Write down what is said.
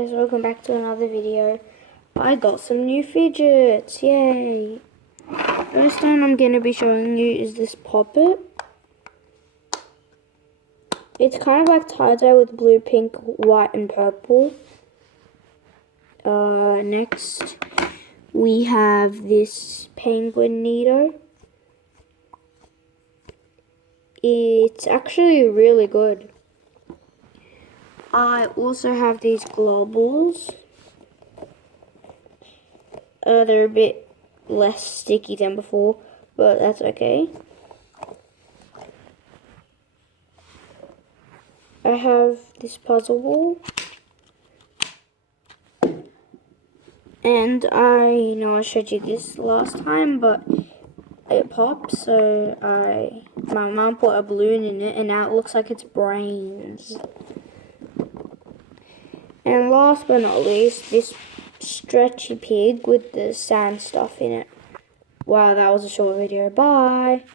guys, welcome back to another video. I got some new fidgets, yay! First one I'm going to be showing you is this puppet. It's kind of like tie-dye with blue, pink, white and purple. Next we have this penguin neato. It's actually really good. I also have these globals. They're a bit less sticky than before, but that's okay. I have this puzzle ball. And I know I showed you this last time, but it popped, so my mum put a balloon in it, and now it looks like it's brains. And last but not least, this stretchy pig with the sand stuff in it. Wow, that was a short video. Bye!